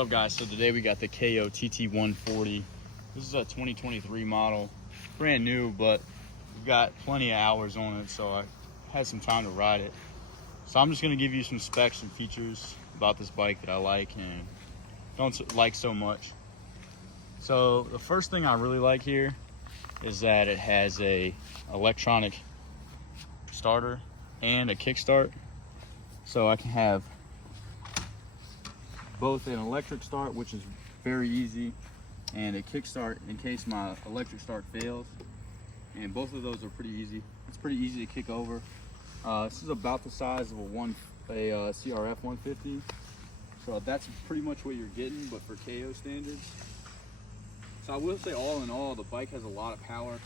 What's up, guys? So today we got the Kayo TT140. This is a 2023 model, brand new, but we've got plenty of hours on it, so I had some time to ride it. So I'm just going to give you some specs and features about this bike that I like and don't like so much. So the first thing I really like here is that it has a electronic starter and a kickstart, so I can have both an electric start, which is very easy, and a kickstart in case my electric start fails. And both of those are pretty easy. It's pretty easy to kick over. This is about the size of a CRF 150, so that's pretty much what you're getting, but for Kayo standards. So I will say, all in all, the bike has a lot of power.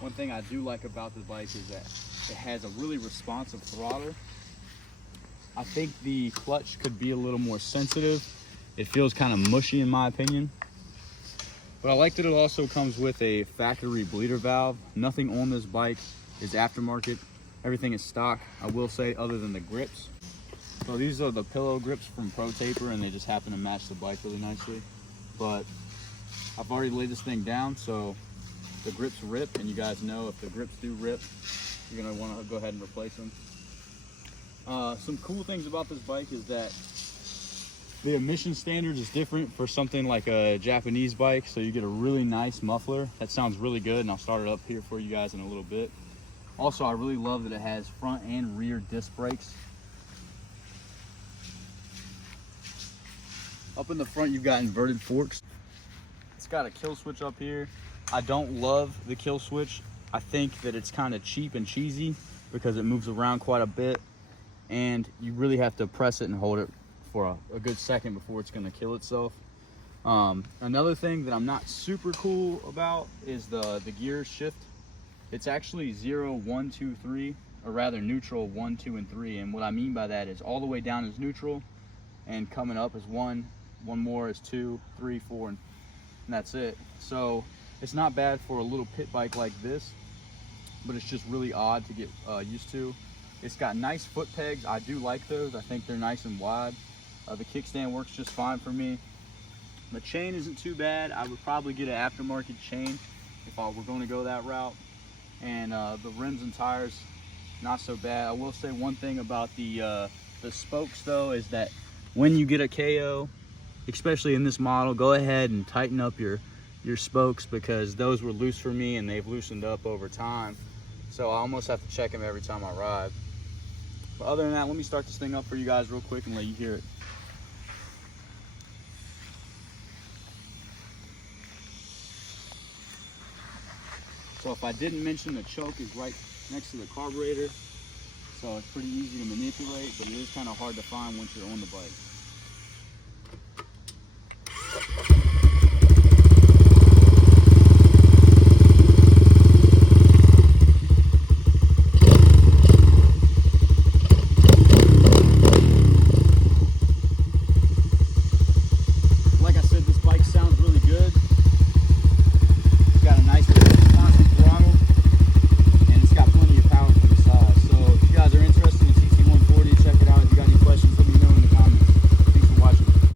One thing I do like about the bike is that it has a really responsive throttle. I think the clutch could be a little more sensitive. It feels kind of mushy in my opinion. But I like that it also comes with a factory bleeder valve. Nothing on this bike is aftermarket. Everything is stock, I will say, other than the grips. So these are the pillow grips from Pro Taper, and they just happen to match the bike really nicely. But I've already laid this thing down, so the grips rip, and you guys know if the grips do rip, you're gonna wanna go ahead and replace them. Some cool things about this bike is that the emission standards is different for something like a Japanese bike, so you get a really nice muffler. That sounds really good, and I'll start it up here for you guys in a little bit. Also, I really love that it has front and rear disc brakes. Up in the front, you've got inverted forks. It's got a kill switch up here. I don't love the kill switch. I think that it's kind of cheap and cheesy because it moves around quite a bit, and you really have to press it and hold it for a good second before it's going to kill itself. Another thing that I'm not super cool about is the gear shift. It's actually 0, 1, 2, 3, or rather neutral 1, 2, and 3. And what I mean by that is all the way down is neutral, and coming up is 1, one more is 2, 3, 4, and that's it. So it's not bad for a little pit bike like this, but it's just really odd to get used to. It's got nice foot pegs. I do like those. I think they're nice and wide. The kickstand works just fine for me. The chain isn't too bad. I would probably get an aftermarket chain if I were going to go that route. And the rims and tires, not so bad. I will say one thing about the spokes though, is that when you get a Kayo, especially in this model, go ahead and tighten up your spokes, because those were loose for me and they've loosened up over time. So I almost have to check them every time I ride. But other than that, let me start this thing up for you guys real quick and let you hear it. So if I didn't mention, the choke is right next to the carburetor, so it's pretty easy to manipulate, but it is kind of hard to find once you're on the bike.